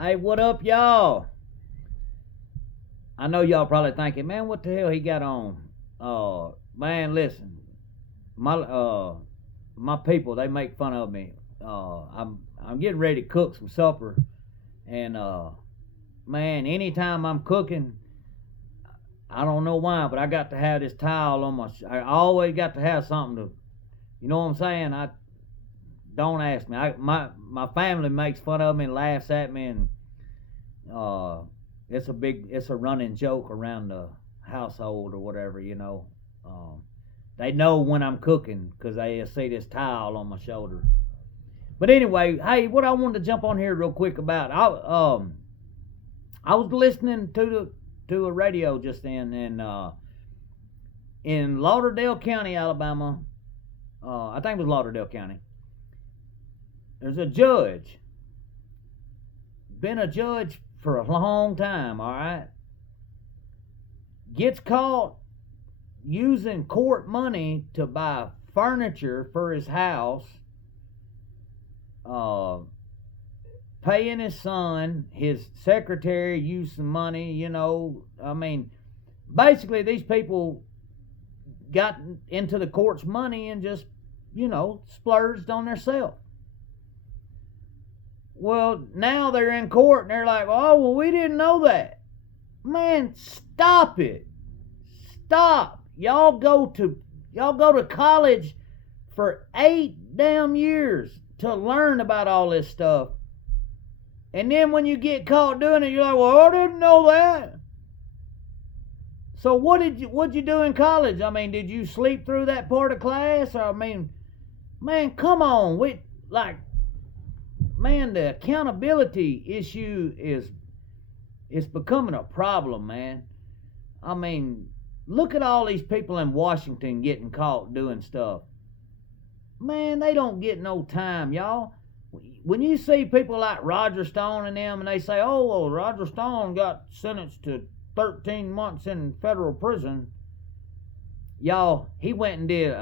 Hey, what up, y'all? I know y'all probably thinking, man, what the hell he got on? Man, listen, my people, they make fun of me. I'm getting ready to cook some supper, and man, anytime I'm cooking, I don't know why, but I got to have this towel on my. I always got to have something to, you know what I'm saying? I don't ask me. My family makes fun of me and laughs at me, and uh, it's a running joke around the household or whatever, you know. Um, they know when I'm cooking because they see this towel on my shoulder. But anyway, hey, what I wanted to jump on here real quick about, I was listening to a radio just then, and in Lauderdale County, Alabama, I think it was Lauderdale County. There's a judge, been a judge for a long time. All right, gets caught using court money to buy furniture for his house, uh, paying his son, his secretary used some money, you know. I mean, basically, these people got into the court's money and just, you know, splurged on themselves. Well, now they're in court and they're like, oh, well, we didn't know that. Man, stop it. Stop. Y'all go to college for 8 damn years to learn about all this stuff. And then when you get caught doing it, you're like, well, I didn't know that. So what'd you do in college? I mean, did you sleep through that part of class? Or I mean, man, come on. Man, the accountability issue is becoming a problem, man. I mean, look at all these people in Washington getting caught doing stuff. Man, they don't get no time, y'all. When you see people like Roger Stone and them, and they say, oh, well, Roger Stone got sentenced to 13 months in federal prison, y'all, he went and did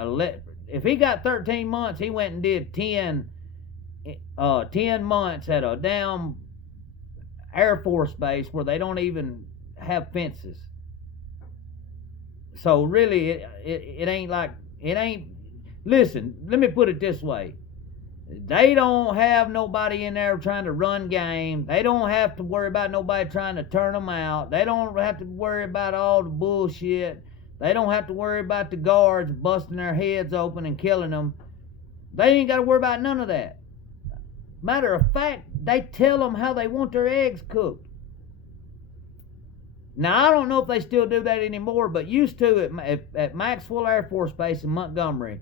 if he got 13 months, he went and did 10 months at a damn Air Force base where they don't even have fences. So really, it ain't like, it ain't, listen, let me put it this way. They don't have nobody in there trying to run game. They don't have to worry about nobody trying to turn them out. They don't have to worry about all the bullshit. They don't have to worry about the guards busting their heads open and killing them. They ain't got to worry about none of that. Matter of fact, they tell them how they want their eggs cooked. Now, I don't know if they still do that anymore, but used to at Maxwell Air Force Base in Montgomery,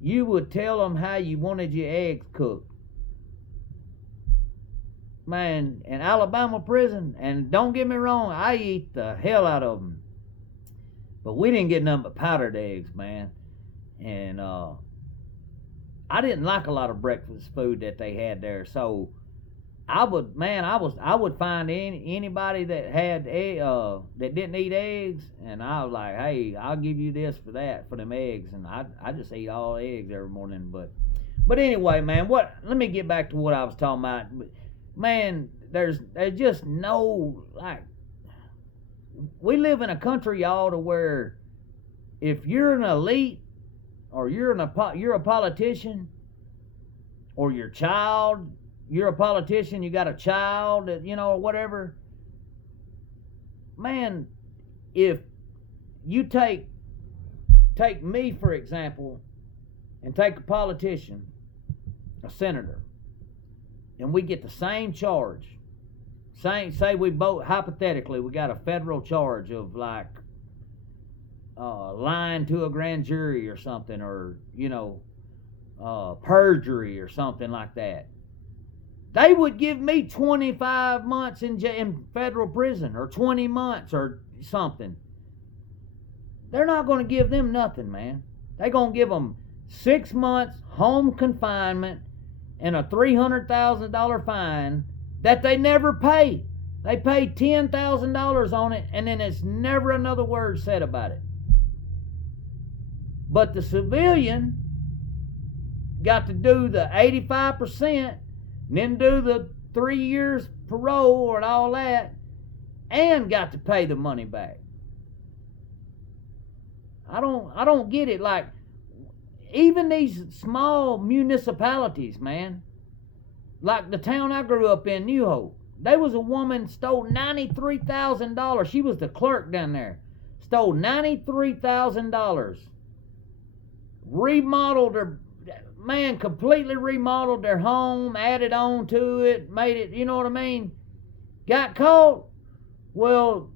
you would tell them how you wanted your eggs cooked. Man, in Alabama prison, and don't get me wrong, I eat the hell out of them. But we didn't get nothing but powdered eggs, man. And I didn't like a lot of breakfast food that they had there. So I would find anybody that had that didn't eat eggs, and I was like, hey, I'll give you this for that for them eggs, and I just eat all eggs every morning. But anyway, man, let me get back to what I was talking about. Man, there's just no, like, we live in a country, y'all, to where if you're an elite or you're a politician, or your child, you're a politician, you got a child, you know, or whatever. Man, if you take me, for example, and take a politician, a senator, and we get the same charge. Say we both, hypothetically, we got a federal charge of like lying to a grand jury or something, or, you know, perjury or something like that. They would give me 25 months in federal prison, or 20 months or something. They're not going to give them nothing, man. They're going to give them 6 months home confinement and a $300,000 fine that they never pay. They pay $10,000 on it, and then it's never another word said about it. But the civilian got to do the 85%, and then do the 3 years parole and all that, and got to pay the money back. I don't get it. Like, even these small municipalities, man, like the town I grew up in, New Hope, there was a woman stole $93,000. She was the clerk down there. Stole $93,000. Remodeled her, man, completely remodeled their home, added on to it, made it, you know what I mean? Got caught. Well,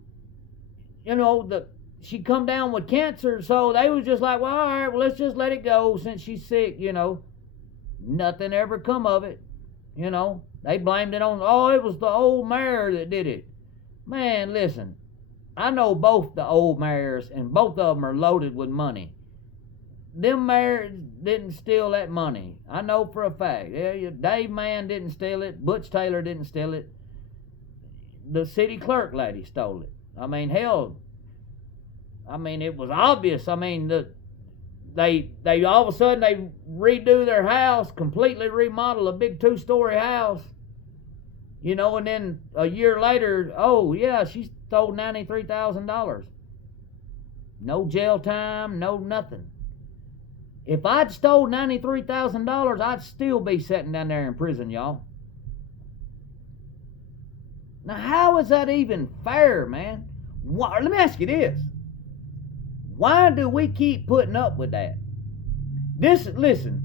you know, she come down with cancer, so they was just like, well, all right, well, let's just let it go since she's sick, you know. Nothing ever come of it, you know. They blamed it on, oh, it was the old mayor that did it. Man, listen, I know both the old mayors, and both of them are loaded with money. Them mayors didn't steal that money. I know for a fact. Dave Mann didn't steal it. Butch Taylor didn't steal it. The city clerk lady stole it. I mean, hell, I mean, it was obvious. I mean, they all of a sudden they redo their house, completely remodel a big 2-story house, you know, and then a year later, oh yeah, she stole $93,000. No jail time, no nothing. If I'd stole $93,000, I'd still be sitting down there in prison, y'all. Now, how is that even fair, man? Let me ask you this. Why do we keep putting up with that? Listen,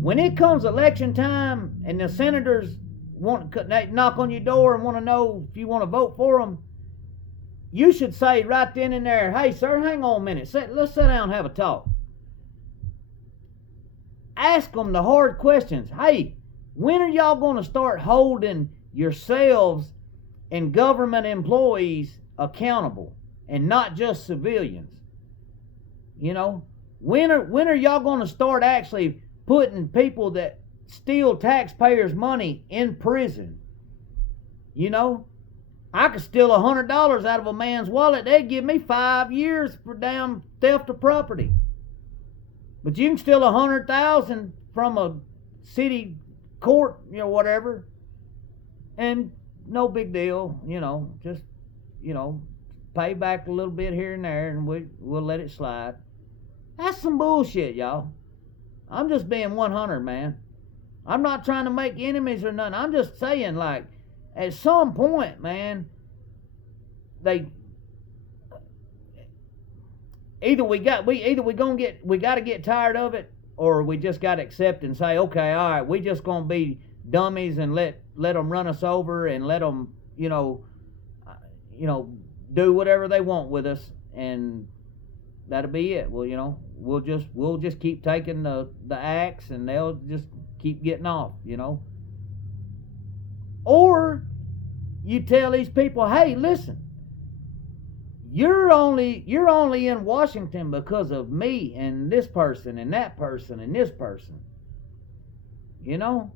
when it comes election time and the senators they knock on your door and want to know if you want to vote for them, you should say right then and there, hey, sir, hang on a minute. Let's sit down and have a talk. Ask them the hard questions. Hey, when are y'all going to start holding yourselves and government employees accountable and not just civilians? You know, when are y'all going to start actually putting people that steal taxpayers' money in prison? You know, I could steal $100 out of a man's wallet. They'd give me 5 years for damn theft of property. But you can steal $100,000 from a city court, you know, whatever, and no big deal, you know, just, you know, pay back a little bit here and there, and we'll let it slide. That's some bullshit, y'all. I'm just being 100, man. I'm not trying to make enemies or nothing. I'm just saying, like, at some point, man, either we got to get tired of it, or we just got to accept and say, okay, all right, we just gonna be dummies and let them run us over and let them, you know, do whatever they want with us, and that'll be it. Well, you know, we'll just keep taking the axe, and they'll just keep getting off, you know. Or you tell these people, hey, listen, you're only in Washington because of me and this person and that person and this person. You know,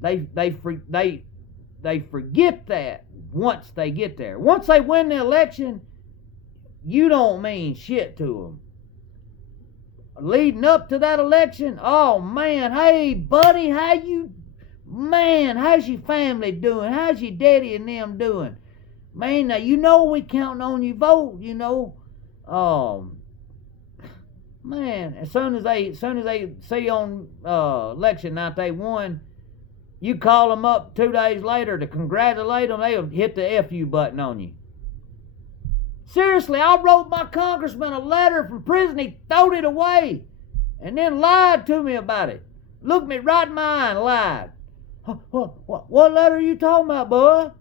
they forget that once they get there. Once they win the election, you don't mean shit to them. Leading up to that election, oh man, hey buddy, how's your family doing? How's your daddy and them doing? Man, now you know we counting on your vote, you know. Man, as soon as they see on election night they won, you call them up 2 days later to congratulate them, they'll hit the FU button on you. Seriously, I wrote my congressman a letter from prison, he throwed it away, and then lied to me about it. Looked me right in my eye and lied. What letter are you talking about, bud?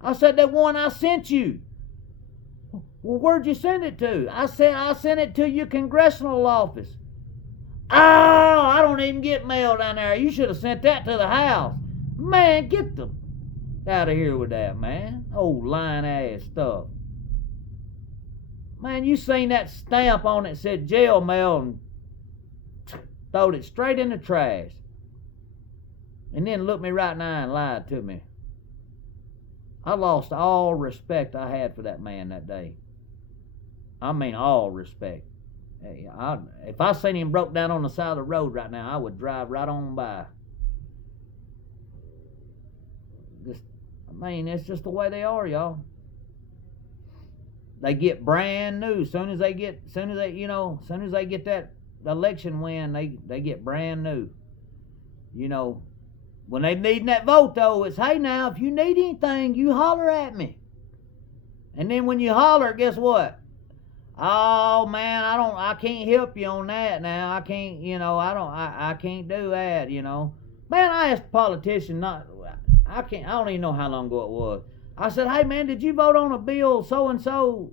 I said, that one I sent you. Well, where'd you send it to? I said, I sent it to your congressional office. Oh, I don't even get mail down there. You should have sent that to the house. Man, get the out of here with that, man. Old lying ass stuff. Man, you seen that stamp on it that said jail mail and throwed it straight in the trash. And then looked me right in the eye and lied to me. I lost all respect I had for that man that day. I mean, all respect. If I seen him broke down on the side of the road right now, I would drive right on by. Just, I mean, it's just the way they are, y'all. They get brand new. Soon as they get that election win, they get brand new. You know, when they need that vote though, it's, hey now, if you need anything, you holler at me. And then when you holler, guess what? Oh man, I can't help you on that now. I can't, I can't do that, Man, I asked a politician, I don't even know how long ago it was. I said, hey man, did you vote on a bill so and so?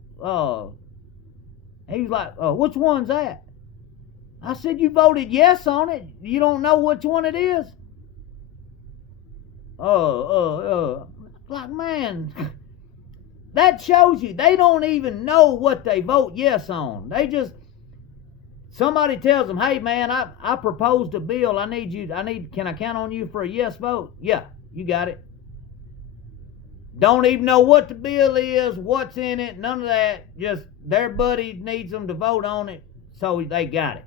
He was like, which one's that? I said, you voted yes on it. You don't know which one it is? Like, man, that shows you they don't even know what they vote yes on. Somebody tells them, hey man, I proposed a bill. Can I count on you for a yes vote? Yeah, you got it. Don't even know what the bill is, what's in it, none of that. Just their buddy needs them to vote on it, so they got it.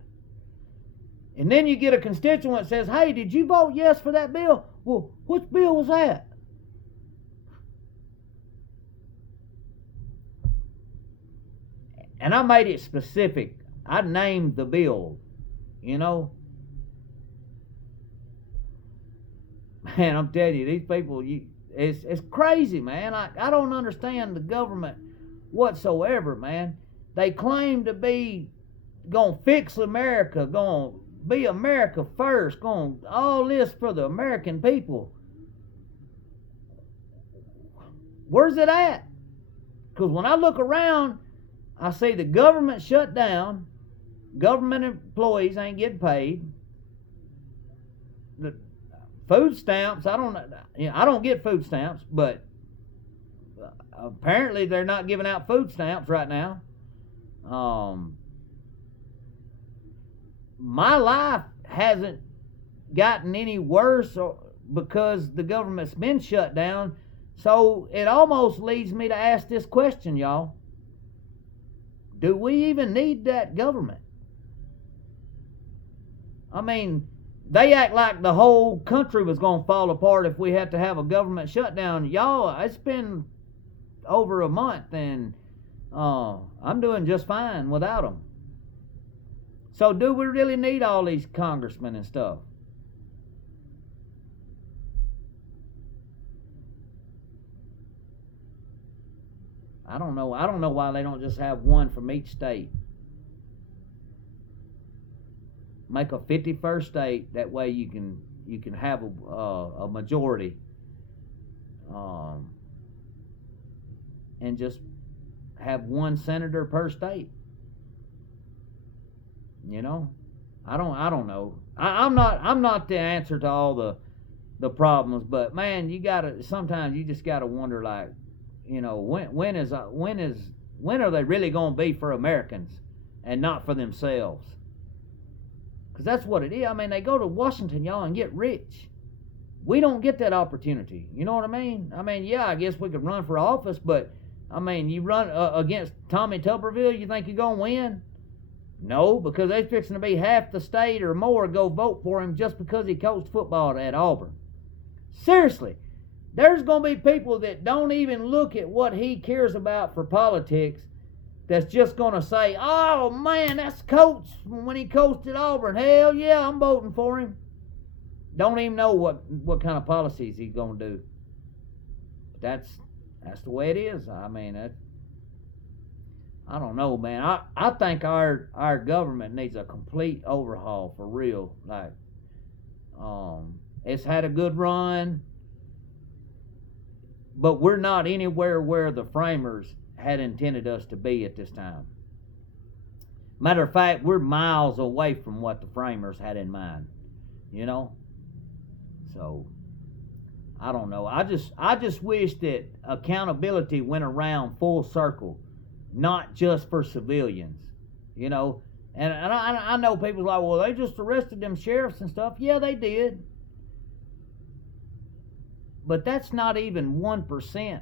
And then you get a constituent that says, hey, did you vote yes for that bill? Well, which bill was that? And I made it specific. I named the bill, Man, I'm telling you, these people, it's crazy, man. I don't understand the government whatsoever, man. They claim to be going to fix America, going to be America first, going all this for the American people. Where's it at? Because when I look around, I see the government shut down, government employees ain't getting paid. The food stamps, I don't get food stamps, but apparently they're not giving out food stamps right now. My life hasn't gotten any worse because the government's been shut down. So it almost leads me to ask this question, y'all. Do we even need that government? I mean, they act like the whole country was going to fall apart if we had to have a government shutdown. Y'all, it's been over a month and I'm doing just fine without them. So do we really need all these congressmen and stuff? I don't know why they don't just have one from each state. Make a 51st state. That way you can have a majority, and just have one senator per state. I don't know. I'm not the answer to all the problems, but man, sometimes you just gotta wonder, like, when are they really gonna be for Americans and not for themselves? Because that's what it is. I mean, they go to Washington, y'all, and get rich. We don't get that opportunity. You know what I mean? I mean, yeah, I guess we could run for office, but I mean, you run against Tommy Tuberville, you think you're gonna win? No, because they're fixing to be half the state or more go vote for him just because he coached football at Auburn. Seriously, there's going to be people that don't even look at what he cares about for politics that's just going to say, oh man, that's Coach when he coached at Auburn. Hell yeah, I'm voting for him. Don't even know what kind of policies he's going to do. But that's the way it is. I mean, I don't know, man. I think our government needs a complete overhaul for real. Like, it's had a good run, but we're not anywhere where the framers had intended us to be at this time. Matter of fact, we're miles away from what the framers had in mind. So I don't know. I just wish that accountability went around full circle. Not just for civilians, And I know people's like, well, they just arrested them sheriffs and stuff. Yeah, they did. But that's not even 1%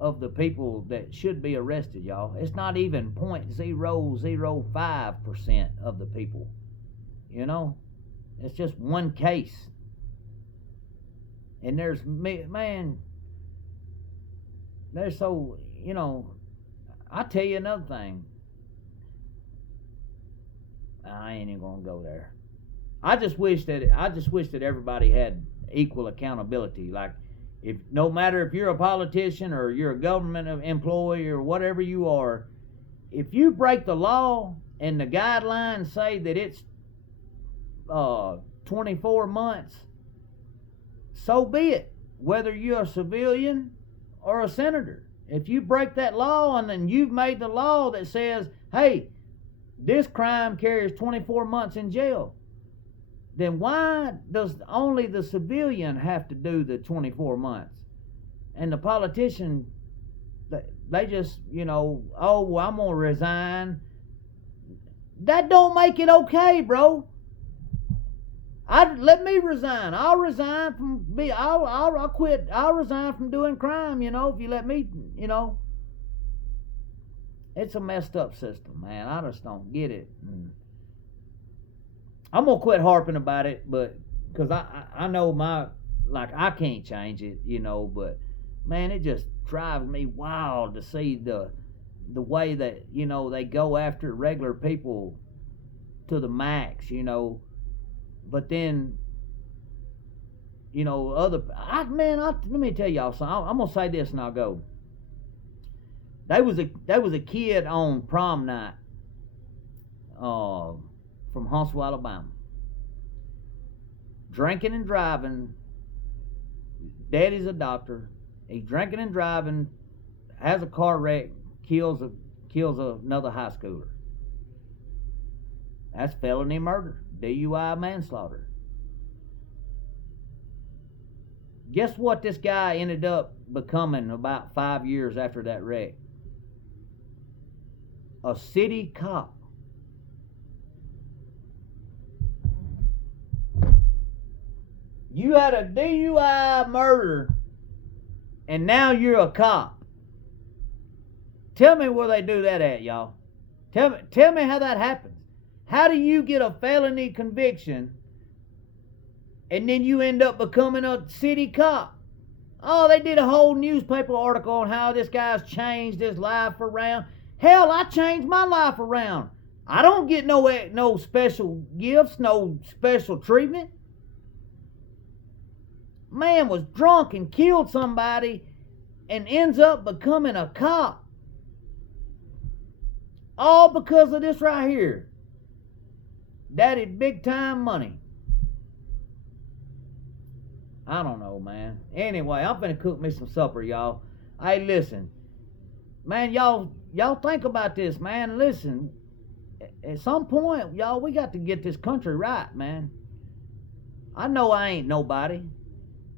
of the people that should be arrested, y'all. It's not even 0.005% of the people. It's just one case. And there's, man, they're so, I tell you another thing. I ain't even gonna go there. I just wish that everybody had equal accountability. Like, if no matter if you're a politician or you're a government employee or whatever you are, if you break the law and the guidelines say that it's 24 months, so be it. Whether you're a civilian or a senator, if you break that law and then you've made the law that says, hey, this crime carries 24 months in jail, then why does only the civilian have to do the 24 months? And the politician, they just, oh, well, I'm going to resign. That don't make it okay, bro. Let me resign. I'll resign from I'll quit. I'll resign from doing crime, if you let me, It's a messed up system, man. I just don't get it. I'm gonna quit harping about it, but because I know I can't change it, but man, it just drives me wild to see the way that they go after regular people to the max, but then let me tell y'all something. I'm gonna say this and I'll go. There was a kid on prom night from Huntsville, Alabama. Drinking and driving. Daddy's a doctor. He's drinking and driving, has a car wreck, kills another high schooler. That's felony murder, DUI manslaughter. Guess what this guy ended up becoming about 5 years after that wreck? A city cop. You had a DUI murder, and now you're a cop. Tell me where they do that at, y'all. Tell me how that happens. How do you get a felony conviction, and then you end up becoming a city cop? Oh, they did a whole newspaper article on how this guy's changed his life around. Hell, I changed my life around. I don't get no special gifts, no special treatment. Man was drunk and killed somebody and ends up becoming a cop. All because of this right here. Daddy big time money. I don't know, man. Anyway, I'm finna cook me some supper, y'all. Hey, listen. Man, y'all think about this, man. Listen. At some point, y'all, we got to get this country right, man. I know I ain't nobody.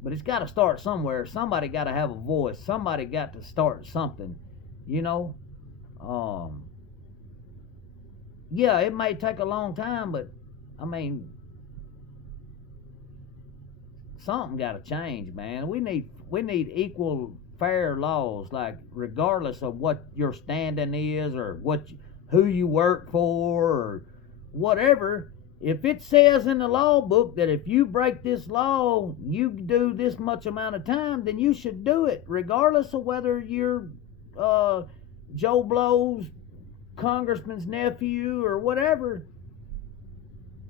But it's got to start somewhere. Somebody got to have a voice. Somebody got to start something, Yeah, it may take a long time, but I mean, something got to change, man. We need equal, fair laws, like regardless of what your standing is or who you work for or whatever. If it says in the law book that if you break this law, you do this much amount of time, then you should do it, regardless of whether you're Joe Blow's congressman's nephew or whatever.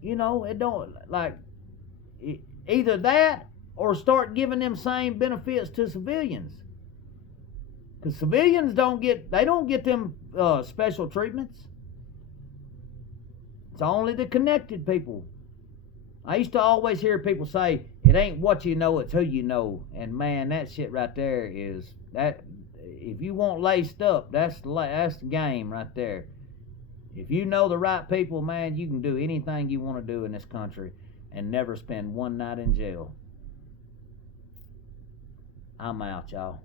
It don't, like, either that or start giving them same benefits to civilians. Because civilians don't get them special treatments. It's only the connected people. I used to always hear people say, it ain't what you know, it's who you know. And man, that shit right there is, that if you want laced up, that's the game right there. If you know the right people, man, you can do anything you want to do in this country and never spend one night in jail. I'm out, y'all.